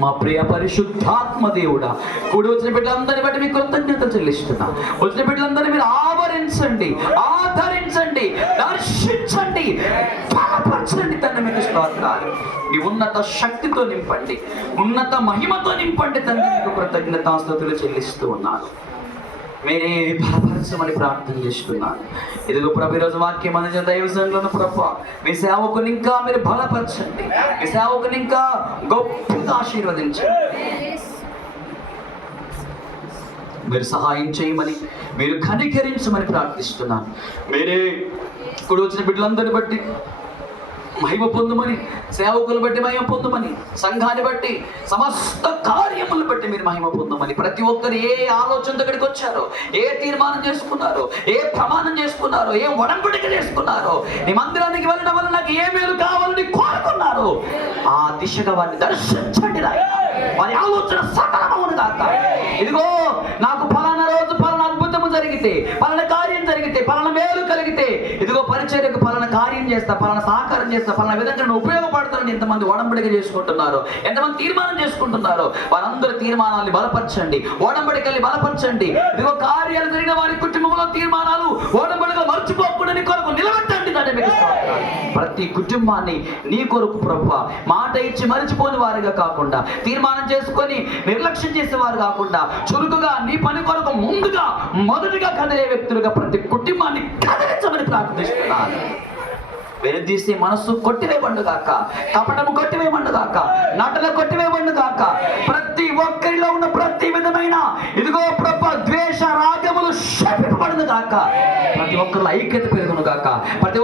మా ప్రియ పరిశుద్ధాత్మ దేవుడా కూడి వచ్చిన బిడ్డలందరిని బట్టి మీకు కృతజ్ఞతలు చెల్లిస్తున్నా. వచ్చిన బిడ్డలందరినీ మీరు ఆవరించండి ఆదరించండి దర్శించండి బలపరచండి తన మీకు స్తోత్రాలు. మీ ఉన్నత శక్తితో నింపండి ఉన్నత మహిమతో నింపండి తన మీకు కృతజ్ఞతాస్తుతులు చెల్లిస్తూ ఉన్నాను. మీరే బలపరచమని ప్రార్థన చేస్తున్నాను ఇదిగో ప్రభు ఈరోజు వాక్యం మన దైవ సంఘంలో ప్రభు మీ సేవకుని ఇంకా మీరు బలపరచండి. మీ సేవకుని ఇంకా గొప్పగా ఆశీర్వదించండి. మీరు సహాయం చేయమని మీరు కనికరించమని ప్రార్థిస్తున్నాను. మీరే ఇప్పుడు వచ్చిన బిడ్డలందరిని బట్టి మహిమ పొందుమని సేవకులు బట్టి మహిమ పొందుమని సంఘాన్ని బట్టి సమస్త కార్యములను బట్టి మీరు మహిమ పొందుమని ప్రతి ఒక్కరు ఏ ఆలోచనతో ఇక్కడికి వచ్చారో ఏ తీర్మానం చేసుకున్నారో ఏ ప్రమాణం చేసుకున్నారో ఏ ఒడంబడిక చేసుకున్నారో నీ మందిరానికి వెళ్ళడం వల్ల నాకు ఏ మేలు కావాలని కోరుకున్నారు ఆ దిశగా వారిని దర్శించండి వారి ఆలోచన సకలమవును కాక ఇదిగో నాకు ఫలానా రోజు ఫలానా అద్భుతము జరిగితే ఫలానా కార్యం జరిగితే ఫలానా మేలు కలిగితే ఇదిగో పరిచర్యకు ఫలానా కార్యం చేస్తా పలానా సహకారం చేస్తా పలానా విధంగా నేను ఉపయోగపడతానని ఎంతమంది ఒడంబడిక చేసుకుంటున్నారు ఎంతమంది తీర్మానం చేసుకుంటున్నారు వారందరి తీర్మానాన్ని బలపరచండి ఒడంబడికల్ని బలపరచండి. ఇదిగో కార్యాలు జరిగిన వారి కుటుంబంలో తీర్మానాలు ఓడంబడికలు మర్చిపోకుండా కొరకు నిలబెట్టండి మీకు ప్రతి కుటుంబాన్ని నీ కొరకు ప్రభు మాట ఇచ్చి మరిచిపోని వారిగా కాకుండా తీర్మానం చేసుకొని నిర్లక్ష్యం చేసేవారు కాకుండా చురుకుగా నీ పని కొరకు ముందుగా మొదటిగా కదిలే వ్యక్తులుగా ప్రతి కుటుంబాన్ని కదిలించమని ప్రార్థిస్తున్నాను. వెనుదీసే మనస్సు కొట్టివేయబండు గాక. కపటము కొట్టివేయబండు గాక. నటన కొట్టివేయబండు గాక. ప్రతి ఒక్కరిలో ఉన్న ప్రతి విధమైన ఇదిగో ప్రభ ద్వేష రాగములు శపింపబడును గాక. ప్రతి ఒక్కరిలో ఐక్యత పెరుగును గాక. ప్రతి